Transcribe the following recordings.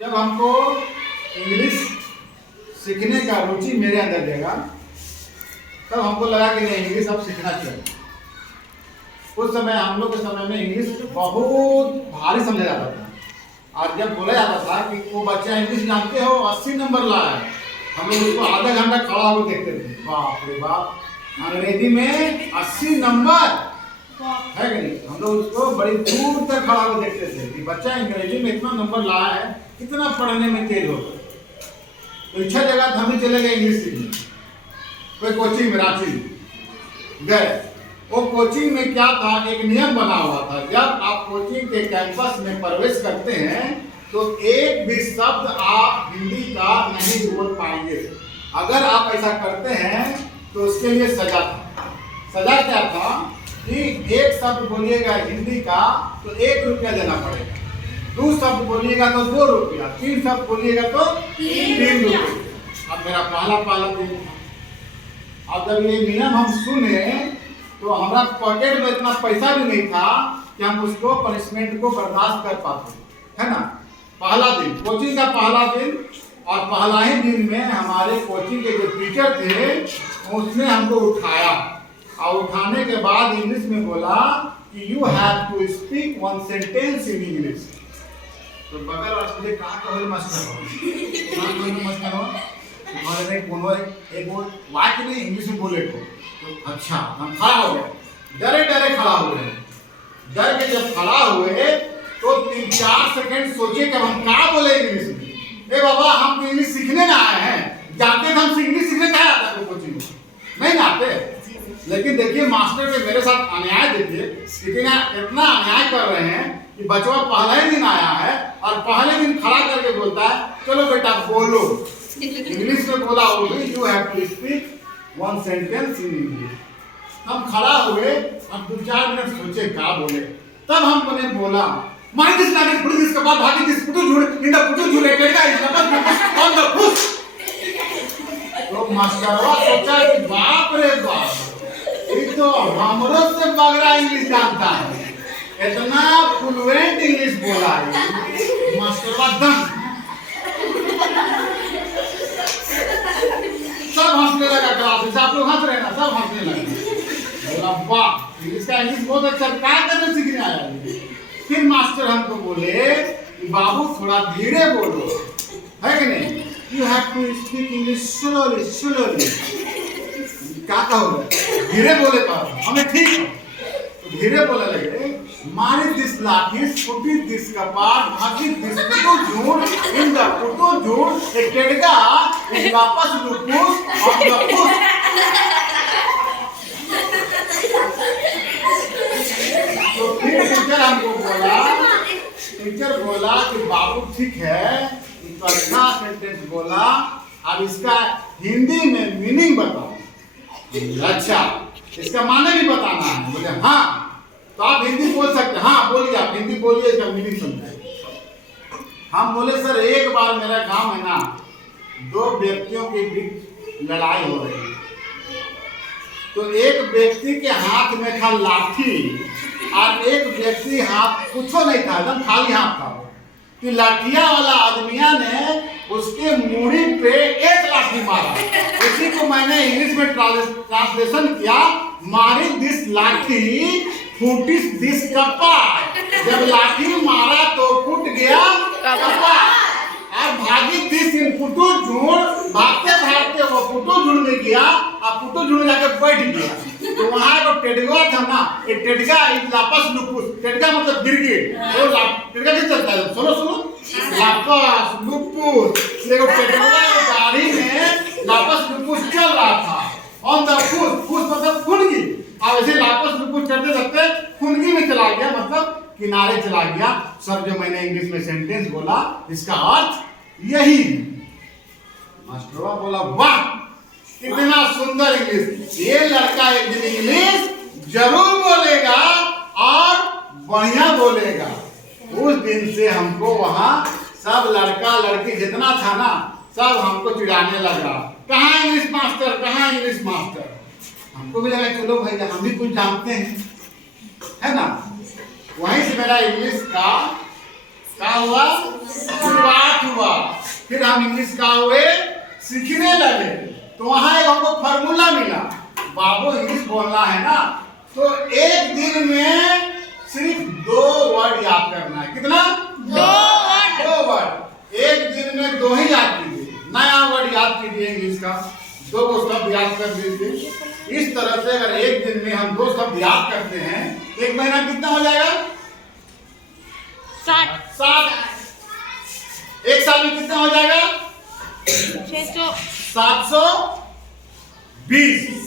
जब हमको इंग्लिश सीखने का रुचि मेरे अंदर जगा, तब हमको लगा कि नहीं, इंग्लिश अब सीखना चाहिए। उस समय हम लोग के समय में इंग्लिश बहुत भारी समझा जाता था, और जब बोला जाता था कि वो बच्चा इंग्लिश जानते हो 80 नंबर लाया है, हम लोग उसको आधा घंटा खड़ा होकर देखते थे। बाप रे बाप, अंग्रेजी में 80 नंबर है कि नहीं? हम लोग उसको बड़ी दूर तक खड़ा होकर देखते थे कि बच्चा अंग्रेजी में इतना नंबर लाया है, कितना पढ़ने में तेज होगा। तो इच्छा जगह हम भी चले गए इंग्लिश सीखने, कोई कोचिंग में रांची गए। वो कोचिंग में क्या था, एक नियम बना हुआ था, जब आप कोचिंग के कैंपस में प्रवेश करते हैं तो एक भी शब्द आप हिंदी का नहीं बोल पाएंगे। अगर आप ऐसा करते हैं तो उसके लिए सजा था। सजा क्या था कि एक शब्द बोलिएगा हिंदी का तो 1 रुपया देना पड़ेगा, 2 शब्द बोलिएगा तो 2 रुपया, 3 शब्द बोलिएगा तो 3 रुपये। अब मेरा पहला दिन था। अब जब ये नियम हम सुने तो हमारा पॉकेट में इतना पैसा भी नहीं था कि हम उसको पनिशमेंट को बर्दाश्त कर पाते, है ना। पहला दिन, कोचिंग का पहला दिन, और पहला ही दिन में हमारे कोचिंग के जो टीचर थे उसने हमको उठाया, और उठाने के बाद इंग्लिश में बोला कि you have to speak 1 sentence in English. तो बगल वाले मुझे कहा कहो मस्त हो और एक वो वाक्य नहीं इंग्लिश में बोले को। तो अच्छा, हम खड़ा हो गए, डरे खड़ा हुए। डर के जब खड़ा हुए तो 3-4 सेकंड सोचे कि हम क्या बोले इंग्लिश में। ए बाबा, हम तो इंग्लिश सीखने ना आए हैं, जानते थे हम इंग्लिश सीखने क्या आता है कोचिंग में, नहीं ना आते। लेकिन देखिए मास्टर के मेरे साथ अन्याय देखिए, इतना अन्याय कर रहे हैं कि बच्चा पहला ही दिन आया है और पहले दिन खड़ा करके बोलता है चलो बेटा बोलो। इंग्लिश में बोला only you have to speak 1 sentence in English. हम खड़ा हुए, हम 2-4 मिनट सोचे क्या बोले, तब हमने बोला my this language put this कबार भागी दिस पुटू झूठ इन द पुटू झूलेटेड का is number on the push. तो मास्टरवा सोचा कि बाप रे बाप, ये तो हमरो से बगरा इंग्लिश जानता है, इतना फ्लुएंट इंग्लिश बोला है। मास्टरवा दम सब हंसने लगा क्लास में, आप लोग हंस रहे ना, सब हंसने लगे। बोला वाह, इसका इंग्लिश बहुत अच्छा, क्या करने सीखने आया है। फिर मास्टर हमको बोले कि बाबू थोड़ा धीरे बोलो, है कि नहीं, you have to speak English slowly. क्या कहोगे, धीरे बोले तो हमें ठीक है, तो धीरे बोले लगे। मारी दिस लाठी फुटी दिस कपाट भागी दिस पुटो झूठ इन द पुटो झूठ एक टेडगा इस वापस लुपुस और लपुस। तो फिर टीचर बोला कि बाबू ठीक है, तो अच्छा सेंटेंस बोला, अब इसका हिंदी में मीनिंग बताओ। अच्छा, इसका माने भी बताना है। बोले हाँ, तो आप हिंदी बोल सकते हैं। हाँ बोलिए, आप हिंदी बोलिए, इसका मीनिंग समझाइए। हम बोले सर एक बार मेरा गांव है ना, 2 व्यक्तियों के बीच लड़ाई हो रही है, तो एक व्यक्ति के हाथ में था लाठी और एक व्यक्ति हाथ कुछ नहीं था, एकदम खाली हाथ था। कि लाठिया वाला आदमिया ने उसके मुड़ी पे 1 लाठी मारा। उसी को मैंने इंग्लिश में ट्रांसलेशन किया, मारी दिस लाठी फूटिस दिस कपाट। जब लाठी मारा तो फूट गया कपाट, और भागी दिस इन पुटू झूठ, भागते भागते वो पुटू झूठ में गया और पुटू झूठ जाके बैठ गया। तो वहाँ तो टेडगा था ना, ये टेडगा लापस लुपुस, टेडगा मतलब गिर गए, वो टेडगा कैसे चलता है, सुनो लापस लुपुस। देखो टेडगा गाड़ी में लापस लुपुस चल रहा था, ऑन द पुश मतलब फुनगी, और ऐसे लापस लुपुस चलते चलते फुनगी में चला गया, मतलब किनारे चला गया। सर जो मैंने इंग्लिश में सेंटेंस बोला इसका अर्थ यही है। मास्टरवा बोला वाह, कितना सुंदर इंग्लिश, ये लड़का एक दिन इंग्लिश जरूर बोलेगा और बढ़िया बोलेगा। उस दिन से हमको वहाँ सब लड़का लड़की जितना था ना, सब हमको चिढ़ाने लगा, कहाँ इंग्लिश मास्टर, कहाँ इंग्लिश मास्टर। हमको भी लगा चलो भैया हम भी कुछ जानते हैं, है ना। वहीं से मेरा इंग्लिश का क्या हुआ, शुरुआत हुआ। फिर हम इंग्लिश का हुए सीखने लगे, तो वहां एक हमको फार्मूला मिला, बाबू इंग्लिश बोलना है ना तो एक दिन में सिर्फ 2 वर्ड याद करना है। कितना? 2 वर्ड। एक दिन में 2 ही याद कीजिए, नया वर्ड याद कीजिए इंग्लिश का, 2 शब्द याद कर दीजिए। इस तरह से अगर एक दिन में हम 2 शब्द याद करते हैं, एक महीना कितना हो जाएगा? 60। एक साल में कितना हो जाएगा? 720।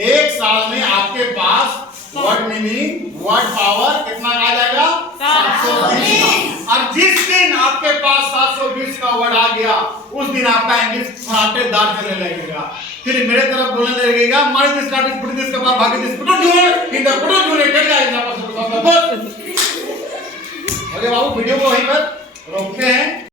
एक साल में आपके पास वर्ड मीनिंग, वर्ड पावर कितना आ जाएगा? 720। और जिस दिन आपके पास 720 का वर्ड आ गया, उस दिन आपका इंग्लिश फराटेदार चलने लगेगा। फिर मेरे तरफ बोलने लगेगा, माय दिस स्टार्ट इज पुट दिस कपार भागे दिस पुट जूर इन द पुट जूर कट जाएगा पर सब। ओके बाबू, वीडियो को वहीं पर रोकते हैं।